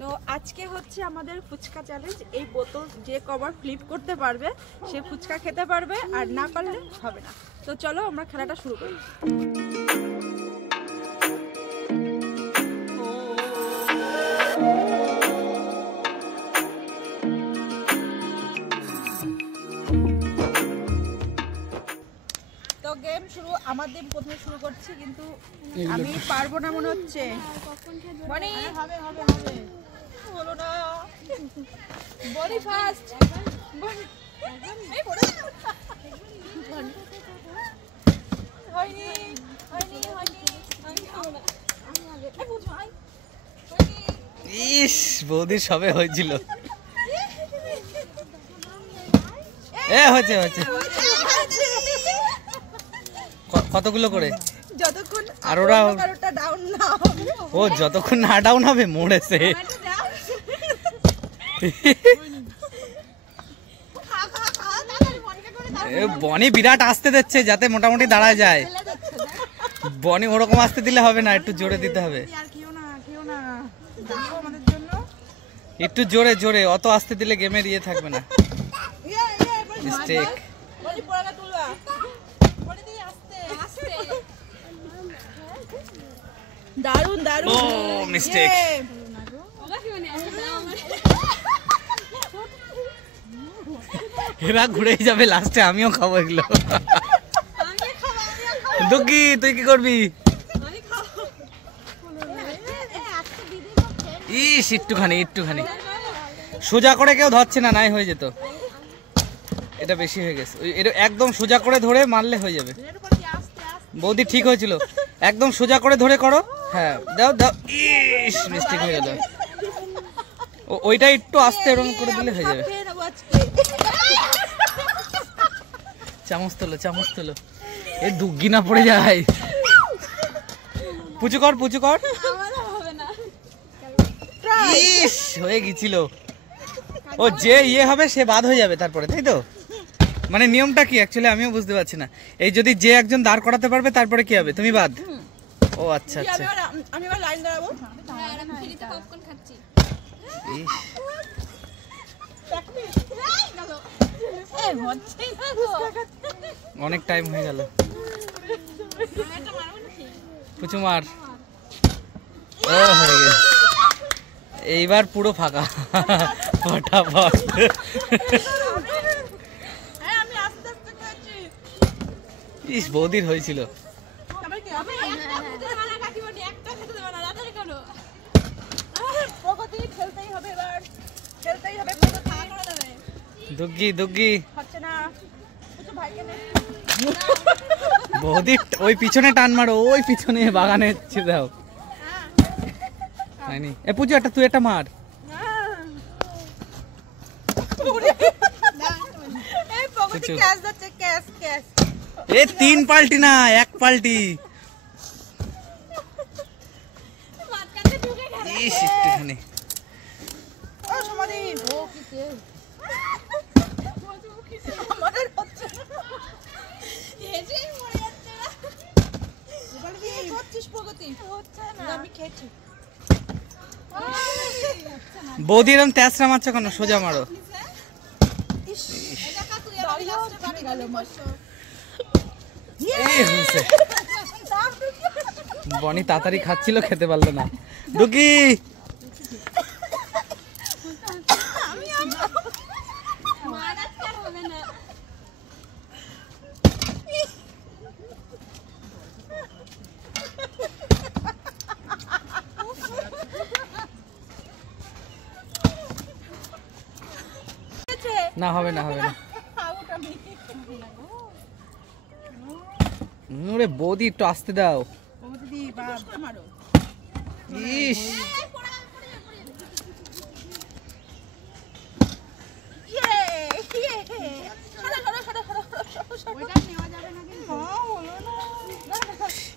তো আজকে হচ্ছে আমাদের ফুচকা চ্যালেঞ্জ। এই বোতল যে কভার ফ্লিপ করতে পারবে সে ফুচকা খেতে পারবে, আর না পারলে হবে না। তো চলো আমরা খেলাটা শুরু করি। তো গেম শুরু, আমাদের প্রথমে শুরু করছি, কিন্তু আমি পারবো না মনে হচ্ছে। মানে হবে হবে হবে হলো না, বডি ফাস্ট হয়নি হয়নি হয়নি। ইস, বৌদির সবে হয়েছিল। হয়েছে হয়েছে। কতগুলো করে? যতক্ষণ আর ওরা ডাউন না হবে। ও যতক্ষণ না ডাউন হবে মরেছে। বনি বিরাট আসতে দিচ্ছে যাতে মোটামুটি দাঁড়ায় যায়। বনি ওরকম আসতে দিলে হবে না, একটু জোরে দিতে হবে। একটু জোরে জোরে, অত আসতে দিলে গেমের ইয়ে থাকবে না। মিস্টেক। দারুন দারুন। ও মিস্টেক। এরা ঘুরেই যাবে লাস্টে, আমিও খাবো এগুলো। দুঃখী, তুই কি করবি? ইস, একটুখানি একটুখানি সোজা করে কেউ ধরছে না, নাই হয়ে যেত। এটা বেশি হয়ে গেছে। এটা একদম সোজা করে ধরে মারলে হয়ে যাবে। বৌদি ঠিক হয়েছিল, একদম সোজা করে ধরে করো। হ্যাঁ দাও দাও। ইস, মিস্টেক হয়ে গেল। ওইটা একটু আস্তে এরকম করে দিলে হয়ে যাবে। চামচ তোলো চামচ তোলো, এ দুগ্গি না পড়ে যায়। পুচু কর পুচু কর। ইস, হয়ে গেছিল। ও যে ইয়ে হবে সে বাদ হয়ে যাবে তারপরে, তাই তো? মানে নিয়মটা কি অ্যাকচুয়ালি আমিও বুঝতে পারছি না। এই যদি যে একজন দাঁড় করাতে পারবে তারপরে কি হবে? তুমি বাদ। ও আচ্ছা আচ্ছা। আমি এবার লাইন দাঁড়াবো। পপকর্ন খাচ্ছি। অনেক টাইম হয়ে গেল। পুচু মার। ও হয়ে গেল। এইবার পুরো ফাঁকা। ফটাফট। ইস, বৌদির হয়েছিল। দুগ্গি দুগ্গি। বৌদি ওই পিছনে টান মারো, ওই পিছনে বাগানে দাও। হয়নি। এ পুজো একটা, তুই একটা মার। এ 3 পাল্টি না, 1 পাল্টি। ইস, একটুখানি। বৌদি এরকম তেসরা মারছ কেন? সোজা মারো। বনি তাড়াতাড়ি খাচ্ছিল, খেতে পারলো না। দুঃখী। না হবে না হবে না। ওরে বৌদি একটু আসতে দাও। ইস,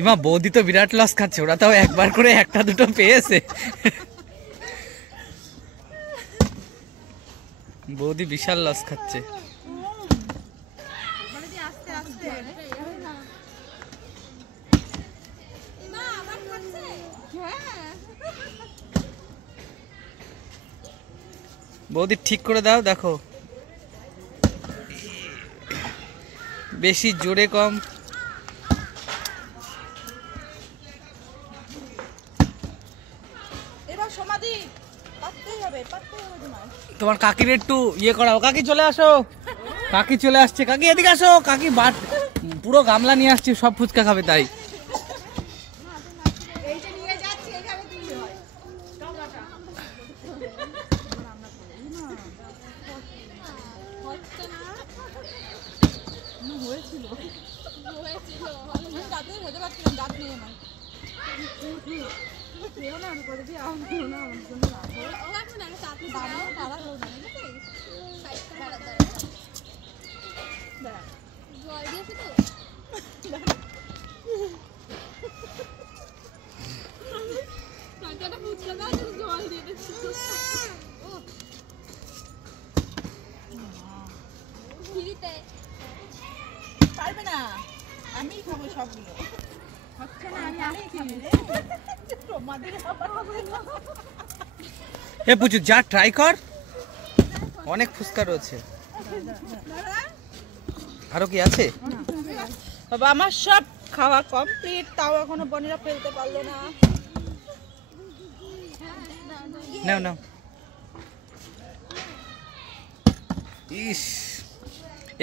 ইমা বৌদি তো বিরাট লস খাচ্ছে। ওরা তাও একবার করে একটা দুটো পেয়েছে। বৌদি বিশাল লস খাচ্ছে। বৌদি ঠিক করে দাও, দেখো বেশি জোরে কম। এবার সমাধি পাততেই হবে তোমার কাকির একটু ইয়ে করাও। কাকি চলে আসো, কাকি চলে আসছে। কাকি এদিকে আসো। কাকি বাট পুরো গামলা নিয়ে আসছে, সব ফুচকা খাবে তাই। এইটা নিয়ে যাচ্ছি, এইভাবে দিলে হয় হচ্ছে না হয়েছিল হয়েছিল আমি দাঁতে ভেজে পাচ্ছিলাম, দাঁত নিয়ে আমার খেয়েও না আমি করে দিই আমার জন্য রাখো ও এখন আগে চাটনি দাঁড়াও দাও তারা হোক না ঠিক আছে সাইডটা ভালো দাঁড়া জল দিয়েছি তো কাঁচাটা ফুচকা দাও জল দিয়ে দিচ্ছি ফ্রিতে পারবে না, আমিই খাবো সবগুলো। হচ্ছে না, আমি খাবো তোমাদের আবার হবে না। এ পুচু যা ট্রাই কর, অনেক ফুচকা রয়েছে। আরো কি আছে? বাবা আমার সব খাওয়া কমপ্লিট, তাও এখনো বনিরা ফেলতে পারলো না। নাও নাও। ইস,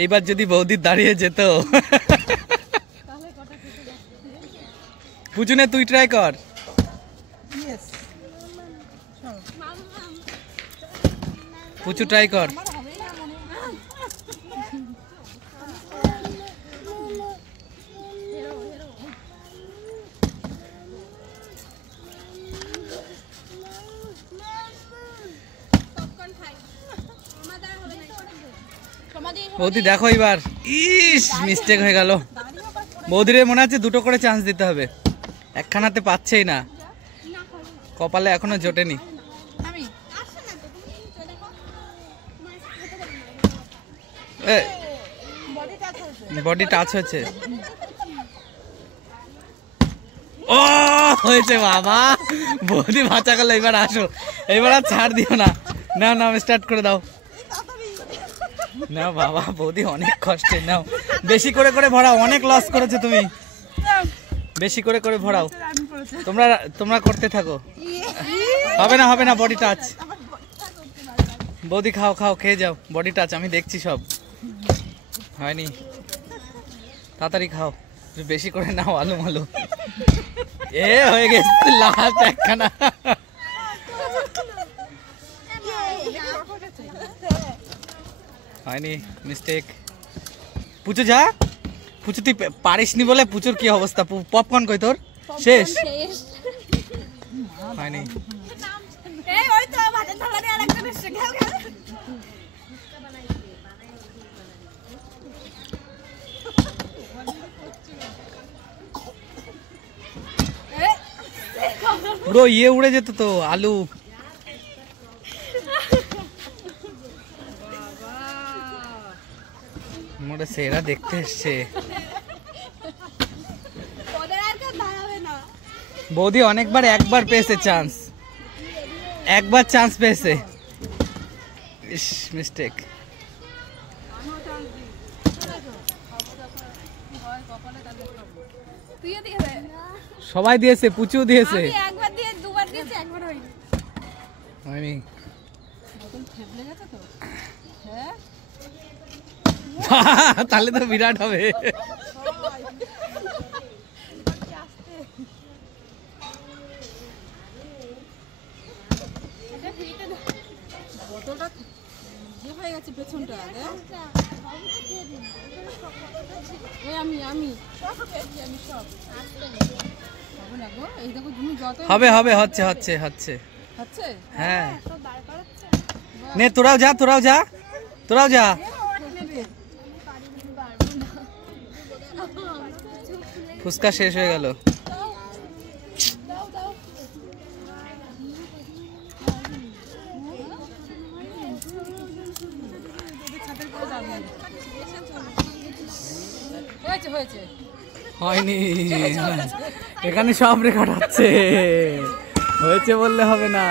এইবার যদি বৌদি দাঁড়িয়ে যেত। পুচুনে তুই ট্রাই কর। ইয়েস পুচু ট্রাই কর। আমার হবেই না মনে হয়। পপকর্ন খাই আমার দ্বারা হবে না সমাধি বৌদি দেখো এবার। ইস, মিস্টেক হয়ে গেল। বৌদিরে মনে হচ্ছে দুটো করে চান্স দিতে হবে, একখানাতে পাচ্ছেই না, কপালে এখনো জোটেনি। আমি আসছে না তো তুমি চলে দেখো তোমার খেতে দেবে না বডি টাচ হয়েছে। বডি টাচ হয়েছে। ও হয়েছে বাবা, বৌদি বাঁচা গেল। এবার আসো, এবার আর ছাড় দিও না। নাও নাও, স্টার্ট করে দাও। নাও বাবা, বৌদি অনেক কষ্টে। নাও, বেশি করে করে ভরাও, অনেক লস করেছো তুমি। বেশি করে করে ভরাও। তোমরা তোমরা করতে থাকো। হবে না হবে না, বডি টাচ। বৌদি খাও খাও, খেয়ে যাও। বডি টাচ আমি দেখছি সব। হয়নি, তাড়াতাড়ি খাও, একটু বেশি করে নাও। আলু মালু এ হয়ে গেছে লাস্ট একখানা। হয়নি, মিস্টেক। পুচু যা, পুচু তুই পারিসনি বলে পুচুর কি অবস্থা। পপকর্ন কই তোর? শেষ। শেষ হয়নি। এই ওই তো ভাতের থালা নিয়ে আরেকটা এসেছে, খেল খেল। পুরো ইয়ে উড়ে যেত তো, আলু। মোটে সেরা দেখতে এসছে। ওদের আর কেউ দাঁড়াবে না বৌদি অনেকবার একবার পেয়েছে চান্স, একবার চান্স পেয়েছে। ইস, মিস্টেক। তুইও দিয়ে দে সবাই দিয়েছে, পুচু দিয়েছে। আমি একবার দিয়ে দুবার দিয়েছি একবার হয়নি হয়নি। ফেবলে গেছে তো হ্যাঁ তাহলে তো বিরাট হবে। বোতলটা যে হয়ে গেছে পেছনটা এই আমি সব খেয়েছি আমি সব হবে না গো এই দেখো তুমি যত হবে হবে, হচ্ছে হচ্ছে হচ্ছে। হচ্ছে হ্যাঁ, তো দাঁড় করাচ্ছে নে তোরাও যা, তোরাও যা, তোরাও যা। ফুচকা শেষ হয়ে গেল। হয়েছে হয়েছে হয়নি, এখানে সব রেকর্ড হচ্ছে। হয়েছে বললে হবে না।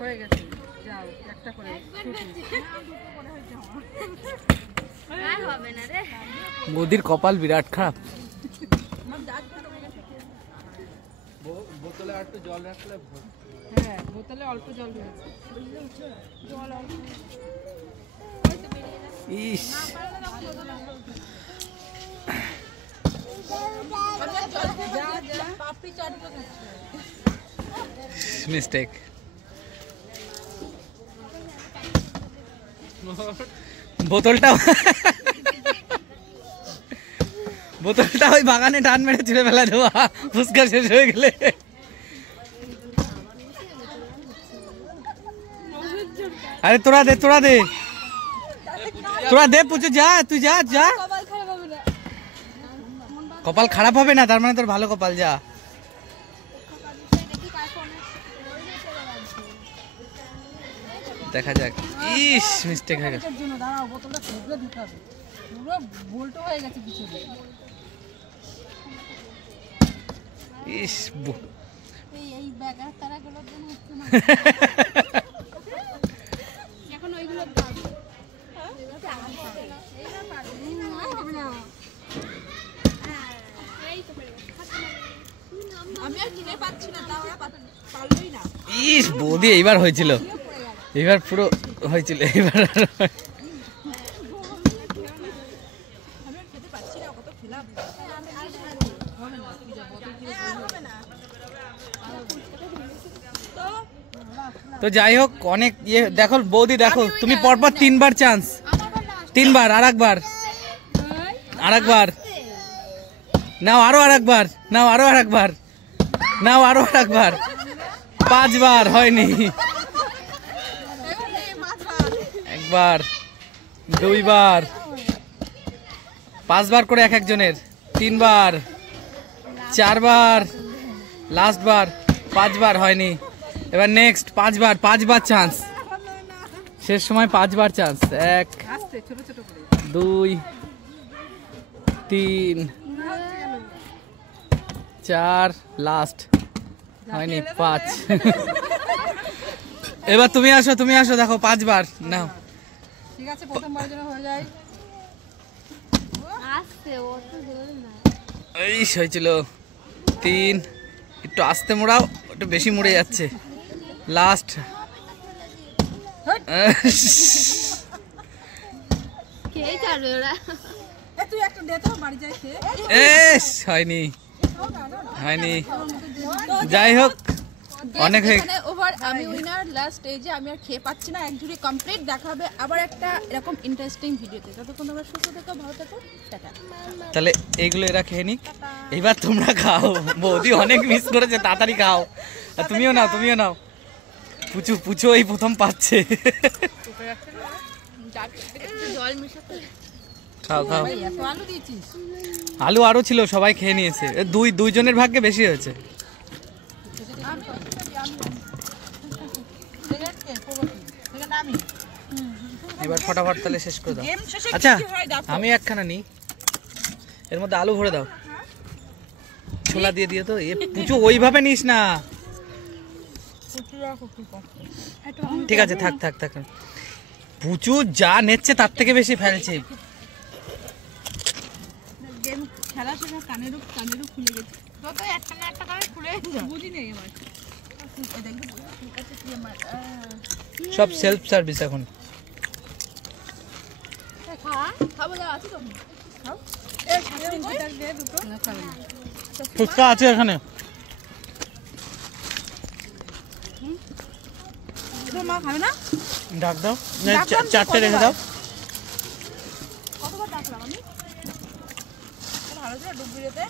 হয়ে গেছে, যাও একটা করে আর হবে না রে। বৌদির কপাল বিরাট খারাপ। বোতলে আর একটু জল রাখলে। হ্যাঁ, বোতলে অল্প জল রয়েছে। ইস মিস্টেক। বোতলটা ওই বাগানে টান মেরে ছুঁড়ে ফেলা দেওয়া, ফুচকা শেষ হয়ে গেলে। আরে তোরা দে পুচু, যা তুই যা। কপাল খারাপ হবে না, তার মানে তোর ভালো কপাল। যা দেখা যাক। ইস মিস্টেক হয়ে গেছে। দাঁড়াও, বোতলটা খুলে দিতে হবে, পুরো বোল্টো হয়ে গেছে পিছনে। ইস এই ব্যাগার তারাগুলোর জন্য হচ্ছে না। এখন ওইগুলো পাবো। হবে না। এই তো পেরে গেছে। আমি আর কিনে পাচ্ছি না, তাও পারলই না। ইস বৌদি এইবার হয়েছিল, এবার পুরো হয়েছিল। এবার আমি আর খেতে পাচ্ছি না, কত খেলাম। তো যাই হোক, অনেক ইয়ে। দেখো বৌদি, দেখো তুমি পরপর 3বার চান্স, 3বার। আর একবার নাও, আরো আরেকবার নাও, আরো আরেকবার নাও, আরো আরেকবার। 5বার হয়নি। একবার, 2বার, 5বার করে এক একজনের। 3বার, 4বার, লাস্ট বার 5বার হয়নি। এবার নেক্সট 5বার চান্স, শেষ সময় 5বার চান্স। 1 2 3 4, লাস্ট হয়নি। 5। এবার তুমি আসো, দেখো 5বার নাও। ঠিক আছে, প্রথমবারের জন্য হয়ে যায়। আসতে অত জোরে না। এই হয়েছিল 3। একটু আস্তে মোড়াও, একটু বেশি মুড়ে যাচ্ছে। লাস্ট খেয়ে ছাড়বে ওরা। তুই একটা দে তো, বাড়ি যাই খেয়ে। হয়নি। যাই হোক, অনেক হয়ে এখানে ওভার। আমি উইনার লাস্ট স্টেজে। আমি আর খেয়ে পাচ্ছি না, এক ঝুড়ি কমপ্লিট। দেখা হবে আবার একটা এরকম ইন্টারেস্টিং ভিডিওতে। ততক্ষণ তোমরা সুস্থ থেকো, ভালো থেকো, টাটা। তাহলে এইগুলো এরা খেয়ে নিক, এবার তোমরা খাও। বৌদি অনেক মিস করেছে, তাড়াতাড়ি খাও। আর তুমিও নাও। পুচু এই প্রথম পাচ্ছে। জল মিশাতে খাও। এত আলু দিয়েছিস? আলু আরো ছিল, সবাই খেয়ে নিয়েছে। দুইজনের ভাগ্যে বেশি হয়েছে। এবার ফটাফট তাহলে শেষ করে দাও। আচ্ছা, আমি একখানা নিই, এর মধ্যে আলু ভরে দাও। ছোলা দিয়ে দিও তো। পুচু ওইভাবে নিস না। ঠিক আছে, থাক। পুচু যা নেচ্ছে তার থেকে বেশি ফেলছে। গেম খেলার সময় কানেরও খুলে গেছে। যত একটা না একটা করে খুলে বুঝি নেই আমার। সব সেলফ সার্ভিস এখন। খাবো, যা আছে তো খাও। ফুচকা আছে এখানে। মা খাবে না? ডাক দাও, 4টে রেখে দাও। কতবার ডাকলাম আমি? ভালো ছিল ডুব দিতে।